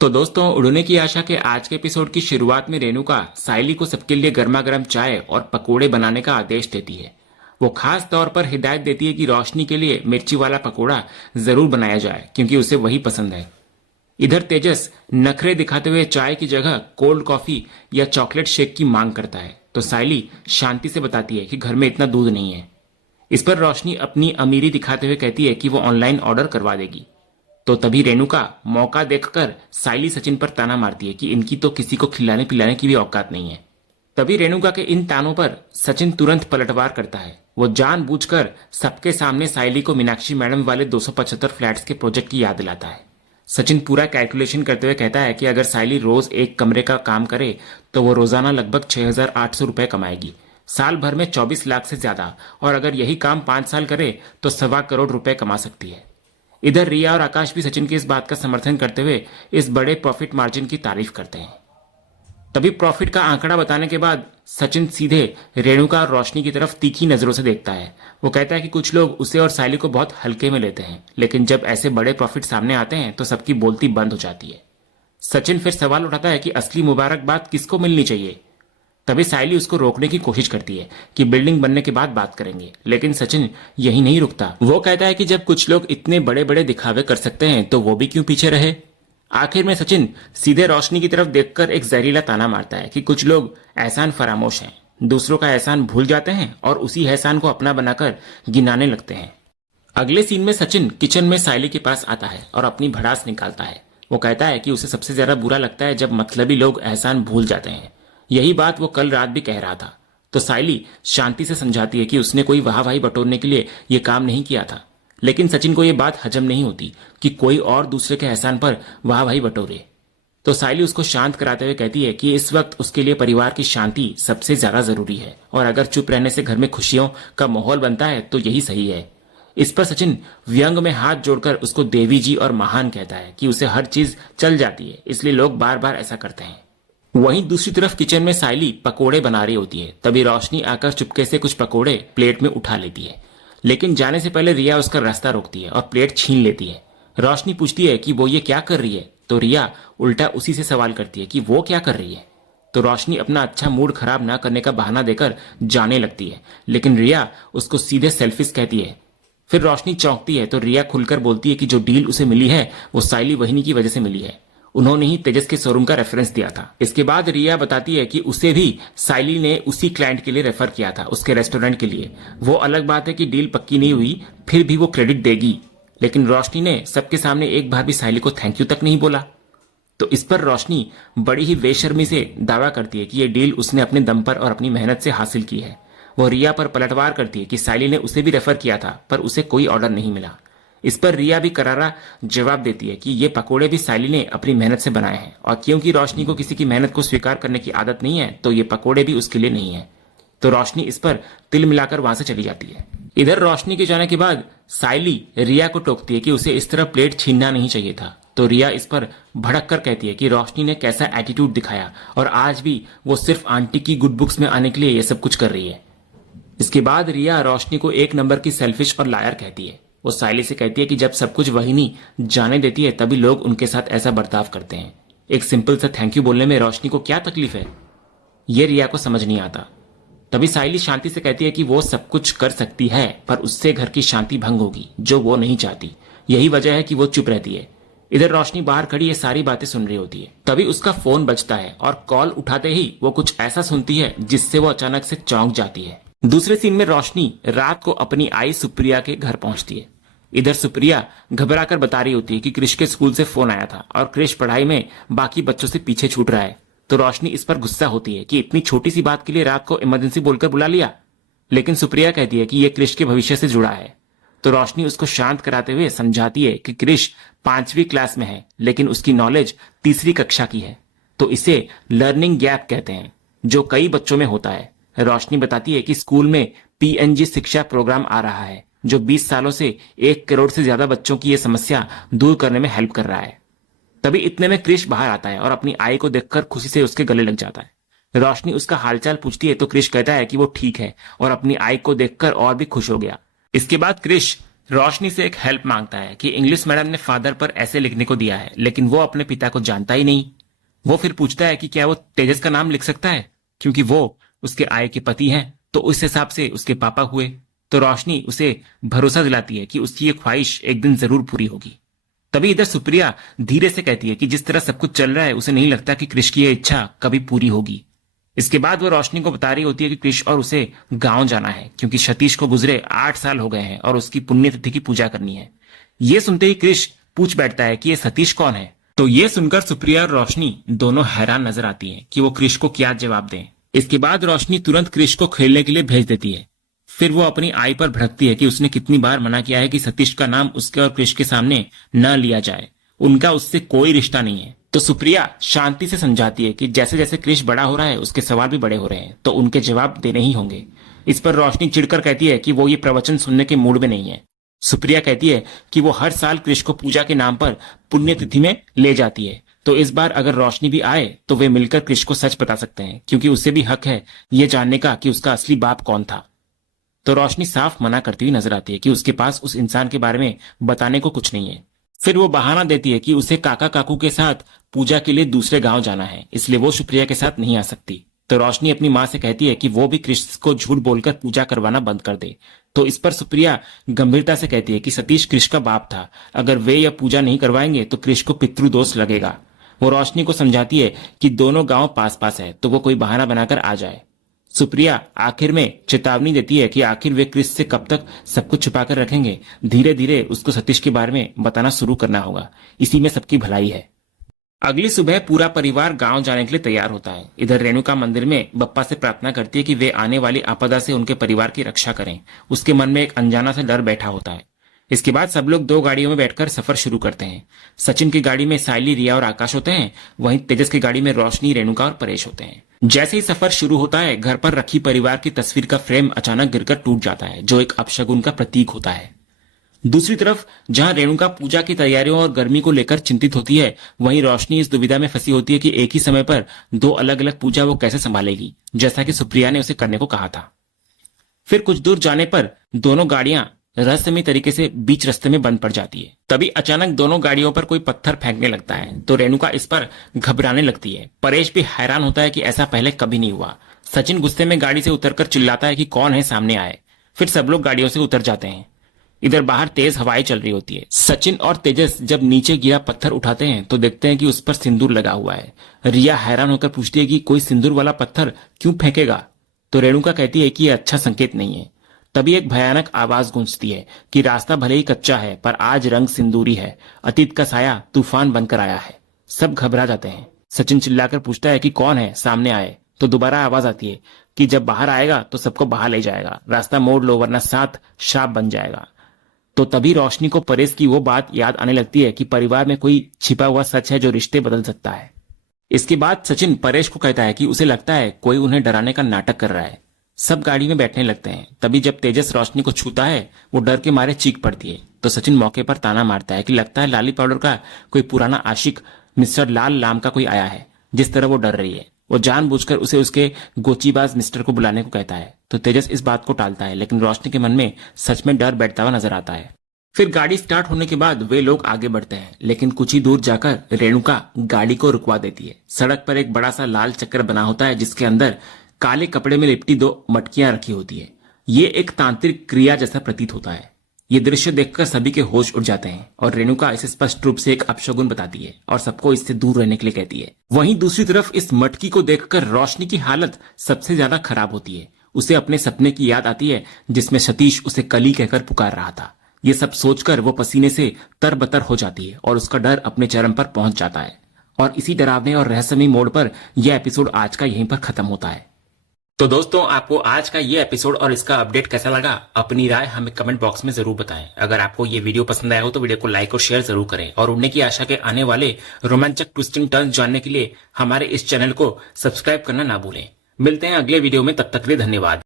तो दोस्तों, उड़ने की आशा के आज के एपिसोड की शुरुआत में रेणुका साइली को सबके लिए गर्मा गर्म चाय और पकोड़े बनाने का आदेश देती है। वो खास तौर पर हिदायत देती है कि रोशनी के लिए मिर्ची वाला पकोड़ा जरूर बनाया जाए क्योंकि उसे वही पसंद है। इधर तेजस नखरे दिखाते हुए चाय की जगह कोल्ड कॉफी या चॉकलेट शेक की मांग करता है, तो साइली शांति से बताती है कि घर में इतना दूध नहीं है। इस पर रोशनी अपनी अमीरी दिखाते हुए कहती है कि वो ऑनलाइन ऑर्डर करवा देगी। तो तभी रेणुका मौका देखकर साइली सचिन पर ताना मारती है कि इनकी तो किसी को खिलाने पिलाने की भी औकात नहीं है। तभी रेणुका के इन तानों पर सचिन तुरंत पलटवार करता है। वो जानबूझकर सबके सामने साइली को मीनाक्षी मैडम वाले 275 फ्लैट्स के प्रोजेक्ट की याद दिलाता है। सचिन पूरा कैलकुलेशन करते हुए कहता है कि अगर साइली रोज एक कमरे का काम करे तो वो रोजाना लगभग 6,800 रुपए कमाएगी, साल भर में 24 लाख से ज्यादा, और अगर यही काम 5 साल करे तो 1.25 करोड़ रुपए कमा सकती है। इधर रिया और आकाश भी सचिन की इस बात का समर्थन करते हुए इस बड़े प्रॉफिट मार्जिन की तारीफ करते हैं। तभी प्रॉफिट का आंकड़ा बताने के बाद सचिन सीधे रेणुका और रोशनी की तरफ तीखी नजरों से देखता है। वो कहता है कि कुछ लोग उसे और साइली को बहुत हल्के में लेते हैं, लेकिन जब ऐसे बड़े प्रॉफिट सामने आते हैं तो सबकी बोलती बंद हो जाती है। सचिन फिर सवाल उठाता है कि असली मुबारकबाद किसको मिलनी चाहिए। तभी साइली उसको रोकने की कोशिश करती है कि बिल्डिंग बनने के बाद बात करेंगे, लेकिन सचिन यही नहीं रुकता। वो कहता है कि जब कुछ लोग इतने बड़े बड़े दिखावे कर सकते हैं तो वो भी क्यों पीछे रहे। आखिर में सचिन सीधे रोशनी की तरफ देखकर एक जहरीला ताना मारता है कि कुछ लोग एहसान फरामोश हैं, दूसरों का एहसान भूल जाते हैं और उसी एहसान को अपना बनाकर गिनाने लगते हैं। अगले सीन में सचिन किचन में साइली के पास आता है और अपनी भड़ास निकालता है। वो कहता है कि उसे सबसे ज्यादा बुरा लगता है जब मतलबी लोग एहसान भूल जाते हैं। यही बात वो कल रात भी कह रहा था। तो साइली शांति से समझाती है कि उसने कोई वाहवाही बटोरने के लिए ये काम नहीं किया था, लेकिन सचिन को ये बात हजम नहीं होती कि कोई और दूसरे के एहसान पर वाहवाही बटोरे। तो साइली उसको शांत कराते हुए कहती है कि इस वक्त उसके लिए परिवार की शांति सबसे ज्यादा जरूरी है, और अगर चुप रहने से घर में खुशियों का माहौल बनता है तो यही सही है। इस पर सचिन व्यंग में हाथ जोड़कर उसको देवी जी और महान कहता है कि उसे हर चीज चल जाती है, इसलिए लोग बार बार ऐसा करते हैं। वहीं दूसरी तरफ किचन में साइली पकोड़े बना रही होती है। तभी रोशनी आकर चुपके से कुछ पकोड़े प्लेट में उठा लेती है, लेकिन जाने से पहले रिया उसका रास्ता रोकती है और प्लेट छीन लेती है। रोशनी पूछती है कि वो ये क्या कर रही है, तो रिया उल्टा उसी से सवाल करती है कि वो क्या कर रही है। तो रोशनी अपना अच्छा मूड खराब ना करने का बहाना देकर जाने लगती है, लेकिन रिया उसको सीधे सेल्फिश कहती है। फिर रोशनी चौंकती है तो रिया खुलकर बोलती है कि जो डील उसे मिली है वो साइली वहिनी की वजह से मिली है, उन्होंने ही तेजस के शोरूम का रेफरेंस दिया था। इसके बाद रिया बताती है कि उसे भी साइली ने उसी क्लाइंट के लिए रेफर किया था, उसके रेस्टोरेंट के लिए। वो अलग बात है कि डील पक्की नहीं हुई, फिर भी वो क्रेडिट देगी। लेकिन रोशनी ने सबके सामने एक बार भी साइली को थैंक यू तक नहीं बोला। तो इस पर रोशनी बड़ी ही बेशर्मी से दावा करती है कि ये डील उसने अपने दम पर और अपनी मेहनत से हासिल की है। वो रिया पर पलटवार करती है कि साइली ने उसे भी रेफर किया था पर उसे कोई ऑर्डर नहीं मिला। इस पर रिया भी करारा जवाब देती है कि ये पकोड़े भी साइली ने अपनी मेहनत से बनाए हैं, और क्योंकि रोशनी को किसी की मेहनत को स्वीकार करने की आदत नहीं है तो ये पकोड़े भी उसके लिए नहीं है। तो रोशनी इस पर तिल मिलाकर वहां से चली जाती है। इधर रोशनी के जाने के बाद साइली रिया को टोकती है कि उसे इस तरह प्लेट छीनना नहीं चाहिए था। तो रिया इस पर भड़क कर कहती है कि रोशनी ने कैसा एटीट्यूड दिखाया और आज भी वो सिर्फ आंटी की गुड बुक्स में आने के लिए ये सब कुछ कर रही है। इसके बाद रिया रोशनी को एक नंबर की सेल्फिश और लायर कहती है। वो साइली से कहती है कि जब सब कुछ वहिनी जाने देती है तभी लोग उनके साथ ऐसा बर्ताव करते हैं। एक सिंपल सा थैंक यू बोलने में रोशनी को क्या तकलीफ है, ये रिया को समझ नहीं आता। तभी साइली शांति से कहती है कि वो सब कुछ कर सकती है पर उससे घर की शांति भंग होगी, जो वो नहीं चाहती। यही वजह है कि वो चुप रहती है। इधर रोशनी बाहर खड़ी ये सारी बातें सुन रही होती है। तभी उसका फोन बजता है और कॉल उठाते ही वो कुछ ऐसा सुनती है जिससे वो अचानक से चौंक जाती है। दूसरे सीन में रोशनी रात को अपनी आई सुप्रिया के घर पहुंचती है। इधर सुप्रिया घबराकर बता रही होती है कि क्रिश के स्कूल से फोन आया था और क्रिश पढ़ाई में बाकी बच्चों से पीछे छूट रहा है। तो रोशनी इस पर गुस्सा होती है कि इतनी छोटी सी बात के लिए रात को इमरजेंसी बोलकर बुला लिया, लेकिन सुप्रिया कहती है कि यह क्रिश के भविष्य से जुड़ा है। तो रोशनी उसको शांत कराते हुए समझाती है कि क्रिश 5वीं क्लास में है लेकिन उसकी नॉलेज 3री कक्षा की है, तो इसे लर्निंग गैप कहते हैं जो कई बच्चों में होता है। रोशनी बताती है कि स्कूल में पीएनजी शिक्षा प्रोग्राम आ रहा है जो 20 सालों से 1 करोड़ से ज्यादा बच्चों की यह समस्या दूर करने में हेल्प कर रहा है। तभी इतने में क्रिश बाहर आता है और अपनी आई को देखकर खुशी से उसके गले लग जाता है। रोशनी उसका हालचाल पूछती है तो क्रिश कहता है कि वो ठीक है और अपनी आई को देखकर और भी खुश हो गया। इसके बाद क्रिश रोशनी से एक हेल्प मांगता है कि इंग्लिश मैडम ने फादर पर ऐसे लिखने को दिया है, लेकिन वो अपने पिता को जानता ही नहीं। वो फिर पूछता है कि क्या वो तेजस का नाम लिख सकता है, क्योंकि वो उसके आय के पति हैं, तो उस हिसाब से उसके पापा हुए। तो रोशनी उसे भरोसा दिलाती है कि उसकी ये ख्वाहिश एक दिन जरूर पूरी होगी। तभी इधर सुप्रिया धीरे से कहती है कि जिस तरह सब कुछ चल रहा है उसे नहीं लगता कि क्रिश की यह इच्छा कभी पूरी होगी। इसके बाद वो रोशनी को बता रही होती है कि क्रिश और उसे गांव जाना है, क्योंकि सतीश को गुजरे 8 साल हो गए हैं और उसकी पुण्यतिथि की पूजा करनी है। ये सुनते ही क्रिश पूछ बैठता है कि ये सतीश कौन है। तो ये सुनकर सुप्रिया और रोशनी दोनों हैरान नजर आती हैं कि वो क्रिश को क्या जवाब दें। इसके बाद रोशनी तुरंत क्रिश को खेलने के लिए भेज देती है। फिर वो अपनी आई पर भड़कती है कि उसने कितनी बार मना किया है कि सतीश का नाम उसके और क्रिश के सामने न लिया जाए, उनका उससे कोई रिश्ता नहीं है। तो सुप्रिया शांति से समझाती है कि जैसे जैसे क्रिश बड़ा हो रहा है उसके सवाल भी बड़े हो रहे हैं, तो उनके जवाब देने ही होंगे। इस पर रोशनी चिढ़कर कहती है कि वो ये प्रवचन सुनने के मूड में नहीं है। सुप्रिया कहती है कि वो हर साल क्रिश को पूजा के नाम पर पुण्यतिथि में ले जाती है, तो इस बार अगर रोशनी भी आए तो वे मिलकर क्रिश को सच बता सकते हैं, क्योंकि उसे भी हक है ये जानने का कि उसका असली बाप कौन था। तो रोशनी साफ मना करती हुई नजर आती है कि उसके पास उस इंसान के बारे में बताने को कुछ नहीं है। फिर वो बहाना देती है कि उसे काका काकू के साथ पूजा के लिए दूसरे गांव जाना है, इसलिए वो सुप्रिया के साथ नहीं आ सकती। तो रोशनी अपनी माँ से कहती है कि वो भी क्रिश को झूठ बोलकर पूजा करवाना बंद कर दे। तो इस पर सुप्रिया गंभीरता से कहती है कि सतीश क्रिश का बाप था, अगर वे यह पूजा नहीं करवाएंगे तो क्रिश को पितृदोष लगेगा। वो रोशनी को समझाती है कि दोनों गांव पास पास है, तो वो कोई बहाना बनाकर आ जाए। सुप्रिया आखिर में चेतावनी देती है कि आखिर वे क्रिश से कब तक सब कुछ छुपाकर रखेंगे, धीरे धीरे उसको सतीश के बारे में बताना शुरू करना होगा, इसी में सबकी भलाई है। अगली सुबह पूरा परिवार गांव जाने के लिए तैयार होता है। इधर रेणुका मंदिर में बप्पा से प्रार्थना करती है कि वे आने वाली आपदा से उनके परिवार की रक्षा करें। उसके मन में एक अनजाना सा डर बैठा होता है। इसके बाद सब लोग 2 गाड़ियों में बैठकर सफर शुरू करते हैं। सचिन की गाड़ी में साइली, रिया और आकाश होते हैं, वहीं तेजस की गाड़ी में रोशनी, रेणुका और परेश होते हैं। जैसे ही सफर शुरू होता है, घर पर रखी परिवार की तस्वीर का फ्रेम अचानक गिरकर टूट जाता है, जो एक अपशगुन का प्रतीक होता है। दूसरी तरफ जहां रेणुका पूजा की तैयारियों और गर्मी को लेकर चिंतित होती है, वहीं रोशनी इस दुविधा में फंसी होती है कि एक ही समय पर 2 अलग अलग पूजा वो कैसे संभालेगी, जैसा कि सुप्रिया ने उसे करने को कहा था। फिर कुछ दूर जाने पर दोनों गाड़ियां रहस्यमय तरीके से बीच रास्ते में बंद पड़ जाती है। तभी अचानक दोनों गाड़ियों पर कोई पत्थर फेंकने लगता है, तो रेणुका इस पर घबराने लगती है। परेश भी हैरान होता है कि ऐसा पहले कभी नहीं हुआ। सचिन गुस्से में गाड़ी से उतरकर चिल्लाता है कि कौन है, सामने आए। फिर सब लोग गाड़ियों से उतर जाते हैं। इधर बाहर तेज हवाएं चल रही होती है। सचिन और तेजस जब नीचे गिरा पत्थर उठाते हैं तो देखते हैं कि उस पर सिंदूर लगा हुआ है। रिया हैरान होकर पूछती है कि कोई सिंदूर वाला पत्थर क्यों फेंकेगा, तो रेणुका कहती है कि यह अच्छा संकेत नहीं है। तभी एक भयानक आवाज गूंजती है कि रास्ता भले ही कच्चा है, पर आज रंग सिंदूरी है, अतीत का साया तूफान बनकर आया है। सब घबरा जाते हैं। सचिन चिल्लाकर पूछता है कि कौन है, सामने आए। तो दोबारा आवाज आती है कि जब बाहर आएगा तो सबको बाहर ले जाएगा, रास्ता मोड़ लो वरना 7 श्राप बन जाएगा। तो तभी रोशनी को परेश की वो बात याद आने लगती है कि परिवार में कोई छिपा हुआ सच है जो रिश्ते बदल सकता है। इसके बाद सचिन परेश को कहता है कि उसे लगता है कोई उन्हें डराने का नाटक कर रहा है। सब गाड़ी में बैठने लगते हैं। तभी जब तेजस रोशनी को छूता है, वो डर के मारे चीख पड़ती है। तो सचिन मौके पर ताना मारता है कि लगता है लाली पाउडर का कोई पुराना आशिक मिस्टर लाल नाम का कोई आया है, जिस तरह वो डर रही है। वो जानबूझकर उसे उसके गोचीबाज मिस्टर को बुलाने को कहता है। तो तेजस इस बात को टालता है, लेकिन रोशनी के मन में सच में डर बैठता हुआ नजर आता है। फिर गाड़ी स्टार्ट होने के बाद वे लोग आगे बढ़ते हैं, लेकिन कुछ ही दूर जाकर रेणुका गाड़ी को रुकवा देती है। सड़क पर एक बड़ा सा लाल चक्र बना होता है, जिसके अंदर काले कपड़े में लिपटी 2 मटकियां रखी होती है। ये एक तांत्रिक क्रिया जैसा प्रतीत होता है। ये दृश्य देखकर सभी के होश उड़ जाते हैं और रेणुका इसे स्पष्ट रूप से एक अपशगुन बताती है और सबको इससे दूर रहने के लिए कहती है। वहीं दूसरी तरफ इस मटकी को देखकर रोशनी की हालत सबसे ज्यादा खराब होती है। उसे अपने सपने की याद आती है जिसमें सतीश उसे कली कहकर पुकार रहा था। ये सब सोचकर वो पसीने से तरबतर हो जाती है और उसका डर अपने चरम पर पहुंच जाता है। और इसी डरावने और रहस्यमय मोड़ पर यह एपिसोड आज का यहीं पर खत्म होता है। तो दोस्तों, आपको आज का ये एपिसोड और इसका अपडेट कैसा लगा, अपनी राय हमें कमेंट बॉक्स में जरूर बताएं। अगर आपको ये वीडियो पसंद आया हो तो वीडियो को लाइक और शेयर जरूर करें और उड़ने की आशा के आने वाले रोमांचक ट्विस्टिंग टर्न्स जानने के लिए हमारे इस चैनल को सब्सक्राइब करना ना भूलें। मिलते हैं अगले वीडियो में, तब तक के लिए धन्यवाद।